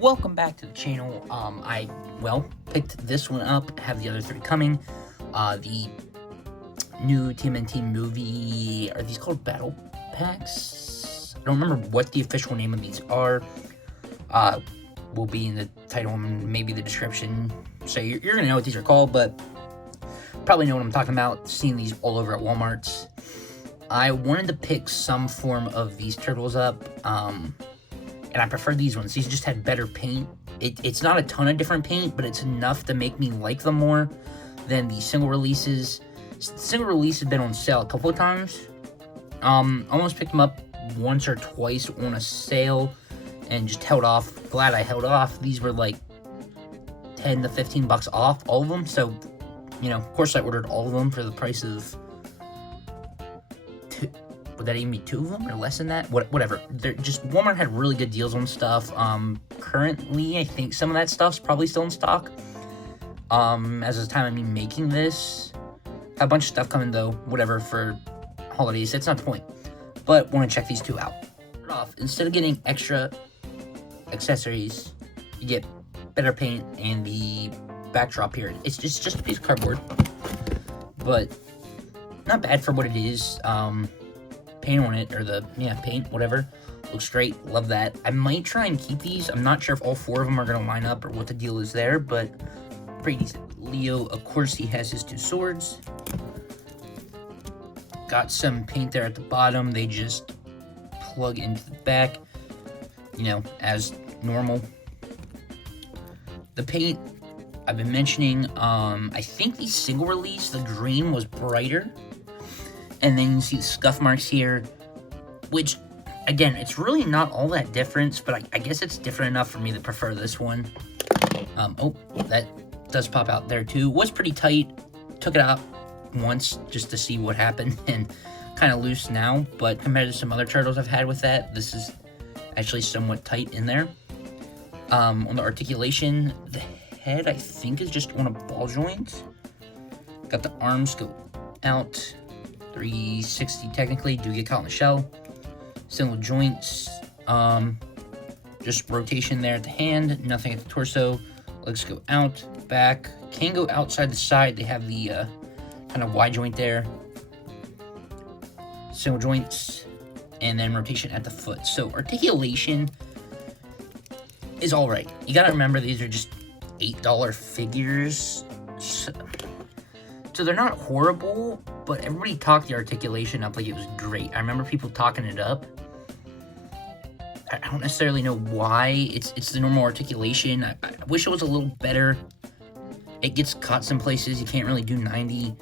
Welcome back to the channel. I picked this one up, have the other three coming. The new T.M.N.T movie, are these called battle packs? I don't remember what the official name of these are. Will be in the title and maybe the description, so you're gonna know what these are called, but probably know what I'm talking about. Seen these all over at Walmart's. I wanted to pick some form of these turtles up, and I prefer these ones. These just had better paint. It's not a ton of different paint, but it's enough to make me like them more than the single releases. Single release has been on sale a couple of times. Almost picked them up once or twice on a sale and just held off. Glad I held off. These were like 10 to 15 bucks off, all of them. So, of course I ordered all of them for the price of two. Would that even be two of them or less than that? Whatever. They're just, Walmart had really good deals on stuff. Currently, I think some of that stuff's probably still in stock. As of the time of me making this, got a bunch of stuff coming though, whatever, for holidays. That's not the point. But want to check these two out. First off, instead of getting extra accessories, you get better paint and the backdrop here. It's just a piece of cardboard, but not bad for what it is. Paint on it, or paint, whatever, looks great. Love that. I might try and keep these. I'm not sure if all four of them are going to line up or what the deal is there, but pretty decent. Leo, of course, he has his two swords. Got some paint there at the bottom. They just plug into the back, as normal. The paint, I've been mentioning, I think the single release, the green was brighter. And then you see the scuff marks here, which, again, it's really not all that different, but I guess it's different enough for me to prefer this one. Oh, that does pop out there too. Was pretty tight. Took it out once just to see what happened, and kind of loose now, but compared to some other turtles I've had with that, this is actually somewhat tight in there. On the articulation, the head, I think, is just on a ball joint. Got the arms go out. 360 technically, do get caught in the shell. Single joints, just rotation there at the hand, nothing at the torso. Legs go out, back, can go outside the side. They have the kind of wide joint there. Single joints, and then rotation at the foot. So articulation is all right. You gotta remember these are just $8 figures. So they're not horrible, but everybody talked the articulation up like it was great. I remember people talking it up. I don't necessarily know why. It's the normal articulation. I wish it was a little better. It gets caught some places. You can't really do 90,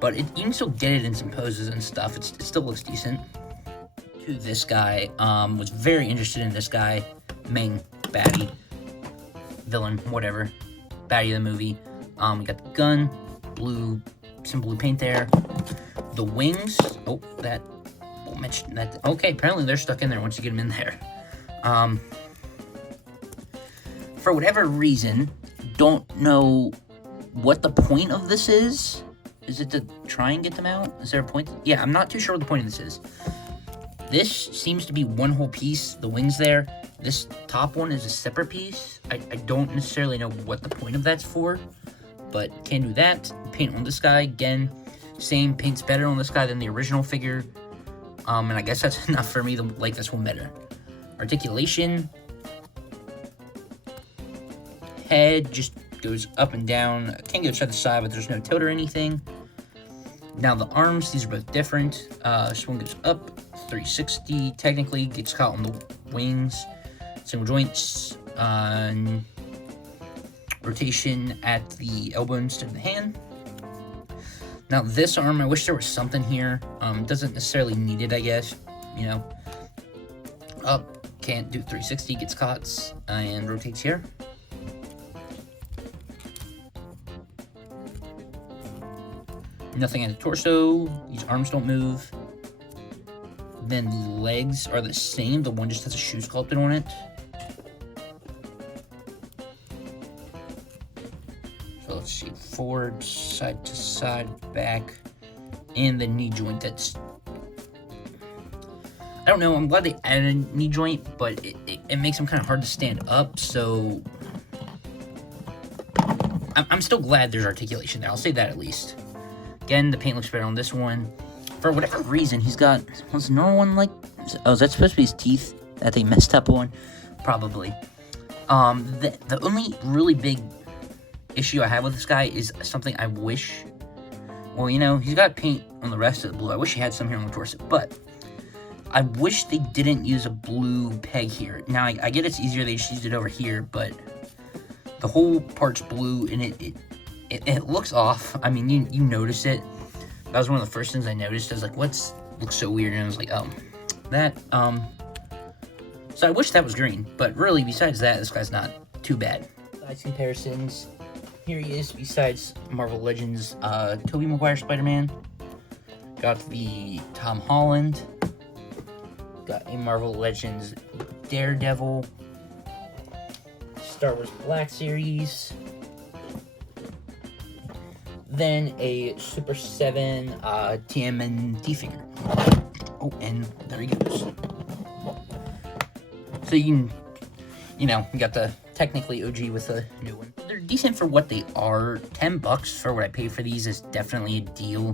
but you can still get it in some poses and stuff. It still looks decent. To this guy, was very interested in this guy. Main baddie, villain, whatever. Baddie of the movie. We got the gun, some blue paint there. The wings, oh, that, we'll mention that. Okay, apparently they're stuck in there once you get them in there. For whatever reason, don't know what the point of this is. Is it to try and get them out? Is there a point? Yeah, I'm not too sure what the point of this is. This seems to be one whole piece, the wings there. This top one is a separate piece. I don't necessarily know what the point of that's for, but can do that. Paint on this guy, again, same, paint's better on this guy than the original figure. And I guess that's enough for me to like this one better. Articulation. Head just goes up and down. Can't go side to side, but there's no tilt or anything. Now the arms, these are both different. This one goes up, 360, technically, gets caught on the wings. Single joints, rotation at the elbow instead of the hand. Now this arm, I wish there was something here. Doesn't necessarily need it, I guess. Up, can't do 360, gets caught, and rotates here. Nothing at the torso. These arms don't move. Then the legs are the same. The one just has a shoe sculpted on it. So let's see. Forward, side to side, back, and the knee joint. I don't know, I'm glad they added a knee joint, but it makes them kind of hard to stand up, so I'm still glad there's articulation there. I'll say that at least. Again, the paint looks better on this one. For whatever reason, he's got, what's the normal one like? Oh, is that supposed to be his teeth that they messed up on? Probably. The only really big issue I have with this guy is something I wish, well, you know, he's got paint on the rest of the blue. I wish he had some here on the torso, but I wish they didn't use a blue peg here. Now, I get it's easier, they just used it over here, but the whole part's blue, and it looks off. I mean, you notice it. That was one of the first things I noticed. I was like, looks so weird, and I was like, oh, that, so I wish that was green, but really, besides that, this guy's not too bad. Size comparisons, here he is, besides Marvel Legends, Tobey Maguire Spider-Man, got the Tom Holland, got a Marvel Legends Daredevil, Star Wars Black Series, then a Super 7 T.M.N.T figure. Oh, and there he goes. So you got the technically OG with a new one. They're decent for what they are. $10 for what I pay for these is definitely a deal.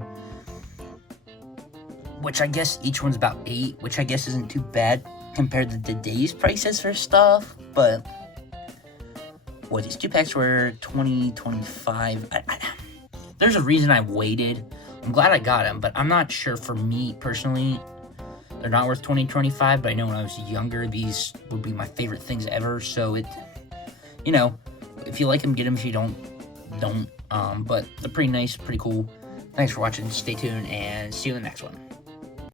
Which I guess each one's about $8, which I guess isn't too bad compared to today's prices for stuff. But what, these 2-packs were $20, $25. There's a reason I waited. I'm glad I got them, but I'm not sure for me personally. They're not worth $20, $25, but I know when I was younger, these would be my favorite things ever. So if you like them, get them. If you don't. But they're pretty nice, pretty cool. Thanks for watching. Stay tuned, and see you in the next one.